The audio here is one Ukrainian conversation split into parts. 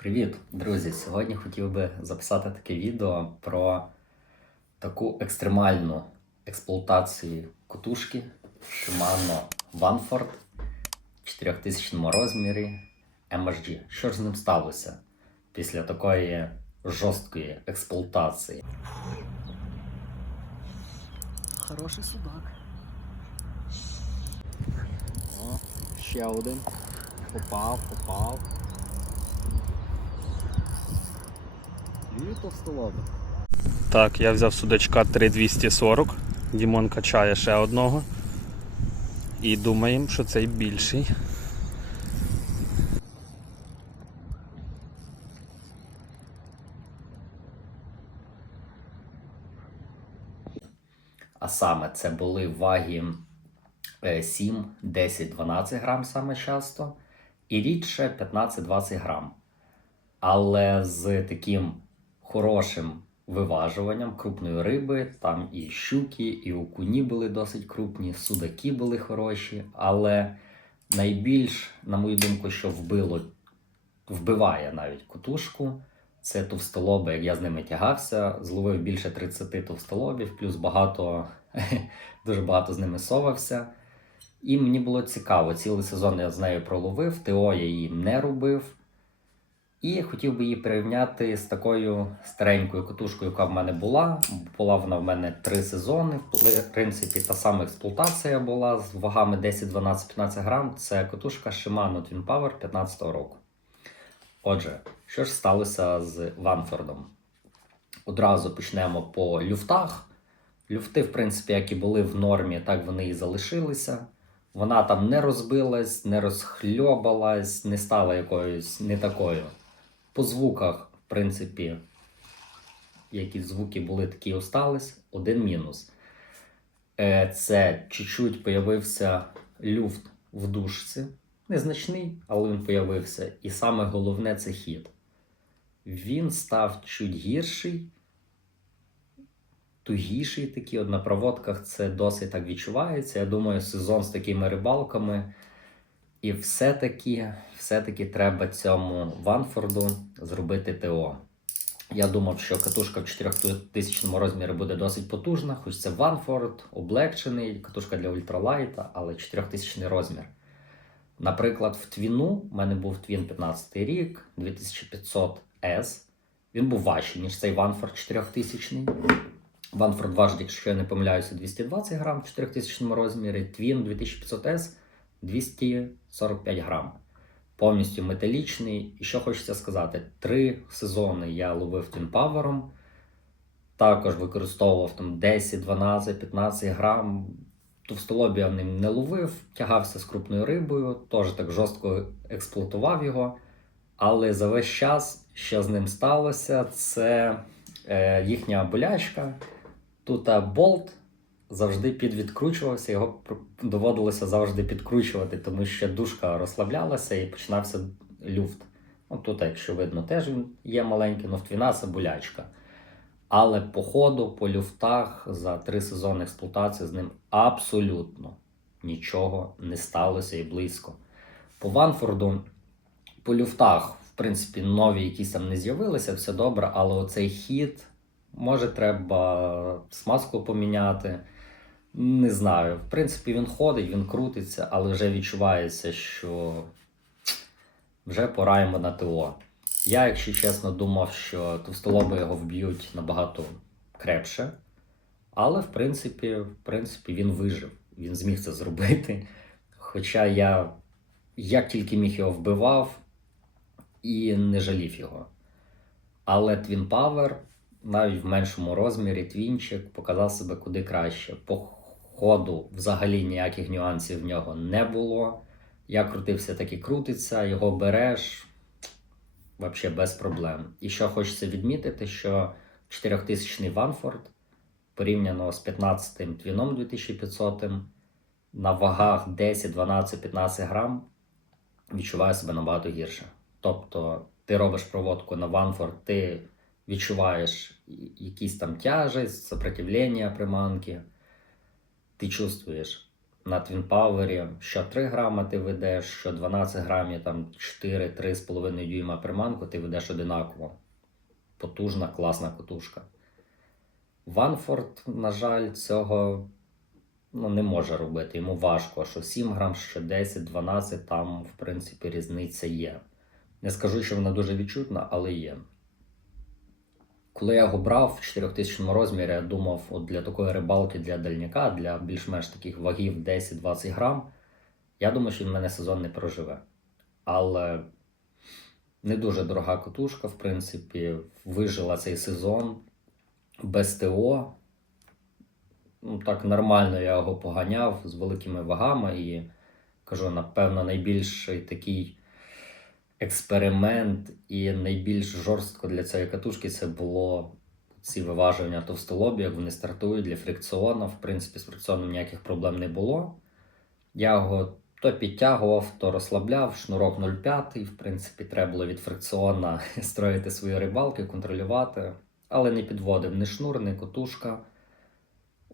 Привіт, друзі! Сьогодні хотів би записати таке відео про таку екстремальну експлуатацію котушки Shimano Vanford в 4000 розмірі MHG. Що ж з ним сталося після такої жорсткої експлуатації? Хороший судак. О, ще один. Попав, попав. І товстолоби. Так, я взяв судачка 3240. Дімон качає ще одного. І думаємо, що цей більший. А саме це були ваги е, 7, 10, 12 грам саме часто, і рідше 15-20 грам. Але з таким хорошим виважуванням крупної риби, там і щуки, і окуні були досить крупні, судаки були хороші. Але найбільш, на мою думку, що вбило, вбиває навіть котушку, це товстолоби, як я з ними тягався, зловив більше 30 товстолобів, плюс багато, дуже багато з ними совався. І мені було цікаво, цілий сезон я з нею проловив, ТО я її не робив. І хотів би її порівняти з такою старенькою котушкою, яка в мене була. Була вона в мене три сезони. В принципі, та сама експлуатація була з вагами 10, 12, 15 грам. Це котушка Shimano Twin Power 15 року. Отже, що ж сталося з Ванфордом? Одразу почнемо по люфтах. Люфти, в принципі, як і були в нормі, так вони і залишилися. Вона там не розбилась, не розхльобалась, не стала якоюсь не такою. По звуках, в принципі, які звуки були, такі остались. Один мінус. Е, Це чуть-чуть появився люфт в дужці. Незначний, але він появився. І саме головне це хід. Він став чуть гірший, тугіший такий. От на проводках це досить так відчувається. Я думаю, сезон з такими рибалками. І все-таки, все-таки треба цьому Ванфорду зробити ТО. Я думав, що катушка в 4000 розмірі буде досить потужна, хоч це Ванфорд, облегчений, катушка для ультралайта, але 4000 розмір. Наприклад, в Твіну в мене був Твін 15 рік, 2500S. Він був важчий, ніж цей Ванфорд 4000. Ванфорд важить, якщо я не помиляюся, 220 грам в 4000 розмірі. Твін 2500S 245 грам. Повністю металічний. І що хочеться сказати, три сезони я ловив Твінпавером. Також використовував там 10, 12, 15 грам. Товстолобі я ним не ловив, тягався з крупною рибою, теж так жорстко експлуатував його. Але за весь час, що з ним сталося, це е, їхня болячка. Тут е, болт завжди підвідкручувався, його доводилося завжди підкручувати, тому що дужка розслаблялася і починався люфт. Ну, Тут, якщо видно, теж він є маленький, але в це болячка. Але по ходу, по люфтах за три сезони експлуатації з ним абсолютно нічого не сталося і близько. По Ванфорду, по люфтах, в принципі, нові якісь там не з'явилися, все добре, але оцей хід, може, треба смазку поміняти. Не знаю. В принципі, він ходить, він крутиться, але вже відчувається, що вже пора йому на ТО. Я, якщо чесно, думав, що товстолоби його вб'ють набагато крепше. Але, в принципі, в принципі, він вижив, він зміг це зробити. Хоча я як тільки міг його вбивав і не жалів його. Але Twin Power навіть в меншому розмірі твінчик показав себе куди краще. Ходу взагалі ніяких нюансів в нього не було. Як крутився, так і крутиться, його береш взагалі без проблем. І що хочеться відмітити, що 4000 Ванфорд порівняно з 15-м твіном 2500 на вагах 10, 12, 15 грам відчуває себе набагато гірше. Тобто ти робиш проводку на Ванфорд, ти відчуваєш якісь там тяжесть, сопротивлення приманки. Ти чувствуєш. на Power, що 3 грама ти ведеш, що 12 грамів, там 4-3,5 дюйма приманку, ти ведеш одинаково. Потужна, класна котушка. Ванфорд, на жаль, цього ну, не може робити. Йому важко, що 7 грам, що 10-12, там, в принципі, різниця є. Не скажу, що вона дуже відчутна, але є. Коли я його брав в 4000 розмірі, я думав, от для такої рибалки для дальняка, для більш-менш таких вагів 10-20 грам, я думаю, що він мене сезон не проживе. Але не дуже дорога котушка, в принципі, вижила цей сезон без ТО. Ну, так нормально я його поганяв з великими вагами і кажу, напевно, найбільший такий експеримент і найбільш жорстко для цієї катушки це було ці виважування товстолобі, як вони стартують для фрикціону. В принципі, з фрикціоном ніяких проблем не було. Я його то підтягував, то розслабляв, шнурок 0,5. В принципі, треба було від фрикціона строїти свої рибалки, контролювати, але не підводив ні шнур, ні котушка.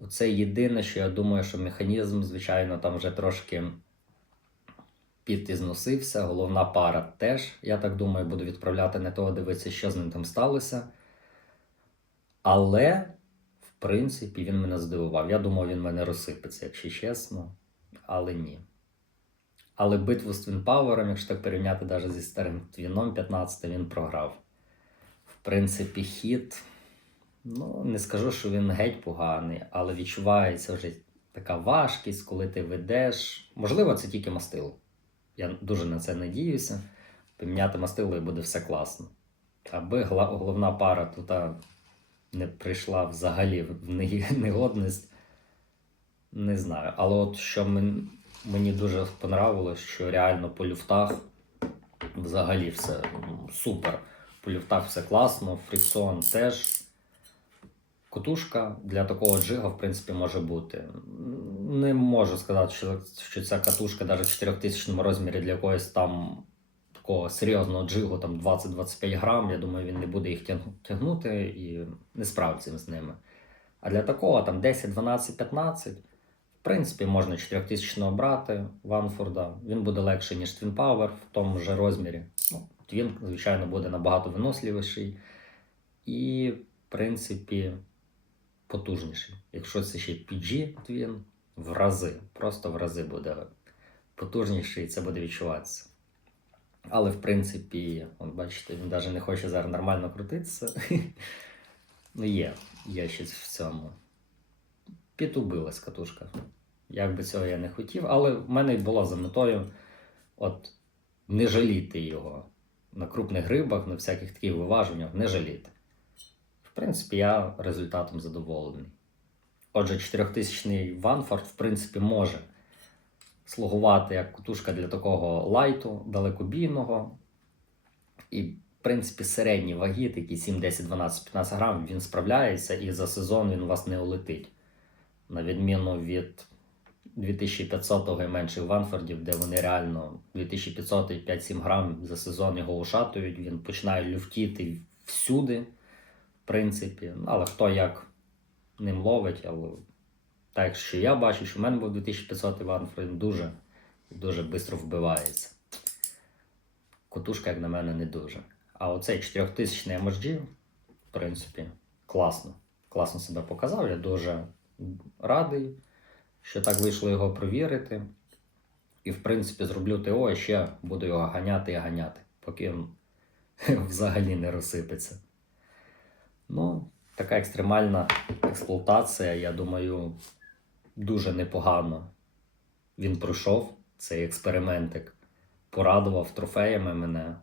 Оце єдине, що я думаю, що механізм, звичайно, там вже трошки підізносився. Головна пара теж, я так думаю, буду відправляти не того, дивитися, що з ним там сталося. Але, в принципі, він мене здивував. Я думав, він мене розсипеться, якщо чесно, але ні. Але битву з Твінпавером, якщо так порівняти навіть зі старим Твіном 15, він програв. В принципі, хід. Ну, не скажу, що він геть поганий, але відчувається вже така важкість, коли ти ведеш. Можливо, це тільки мастило. Я дуже на це надіюся. Поміняти мастило і буде все класно. Аби головна пара тут не прийшла взагалі в не- негодність, не знаю. Але от що мені дуже понравилось, що реально по люфтах взагалі все супер. По люфтах все класно, фрикціон теж. Котушка для такого джига, в принципі, може бути. Не можу сказати, що, що ця катушка навіть в 4000 розмірі для якогось там такого серйозного джигу, там 20-25 грам. Я думаю, він не буде їх тягнути і не справиться з ними. А для такого там 10, 12, 15, в принципі, можна 4000 брати Ванфорда. Він буде легший, ніж Twin Power в тому же розмірі. Ну, Twin, звичайно, буде набагато виносливіший. І, в принципі, потужніший. Якщо це ще PG Twin, в рази, просто в рази буде потужніший, і це буде відчуватися. Але, в принципі, от бачите, він навіть не хоче зараз нормально крутитися. ну, є, є щось в цьому. Підубилась катушка. Як би цього я не хотів, але в мене й було за метою от не жаліти його на крупних рибах, на всяких таких виваженнях, не жаліти. В принципі, я результатом задоволений. Отже, 4000-й Ванфорд, в принципі, може слугувати як кутушка для такого лайту, далекобійного. І, в принципі, середні ваги, такі 7, 10, 12, 15 грам, він справляється і за сезон він у вас не улетить. На відміну від 2500-го і менших Ванфордів, де вони реально 2500 і 5-7 грам за сезон його ушатують, він починає люфтіти всюди, в принципі. Ну, Але хто як ним ловить, але так, що я бачу, що в мене був 2500 Ванфорд, він дуже, дуже швидко вбивається. Котушка, як на мене, не дуже. А оцей 4000 MSG, в принципі, класно. Класно себе показав. Я дуже радий, що так вийшло його провірити. І, в принципі, зроблю ТО, і ще буду його ганяти і ганяти, поки він взагалі не розсипеться. Ну, така екстремальна експлуатація, я думаю, дуже непогано він пройшов цей експериментик, порадував трофеями мене.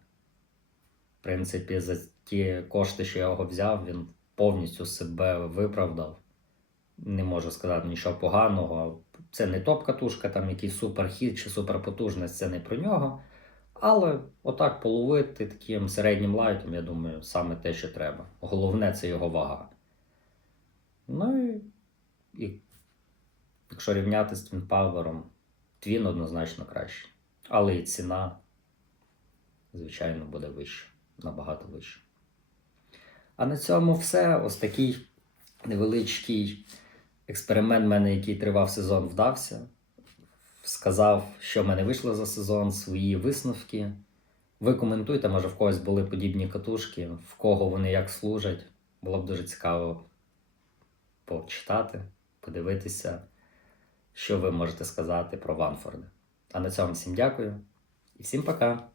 В принципі, за ті кошти, що я його взяв, він повністю себе виправдав. Не можу сказати нічого поганого. Це не топ-катушка, там якийсь суперхід чи суперпотужність, це не про нього. Але отак половити таким середнім лайтом, я думаю, саме те, що треба. Головне це його вага. Ну і, і якщо рівняти з Твінпавером, Твін однозначно краще. Але і ціна, звичайно, буде вища, набагато вища. А на цьому все. Ось такий невеличкий експеримент в мене, який тривав сезон, вдався. Сказав, що в мене вийшло за сезон, свої висновки. Ви коментуйте, може в когось були подібні катушки, в кого вони як служать. Було б дуже цікаво почитати, подивитися, що ви можете сказати про Ванфорди. А на цьому всім дякую і всім пока!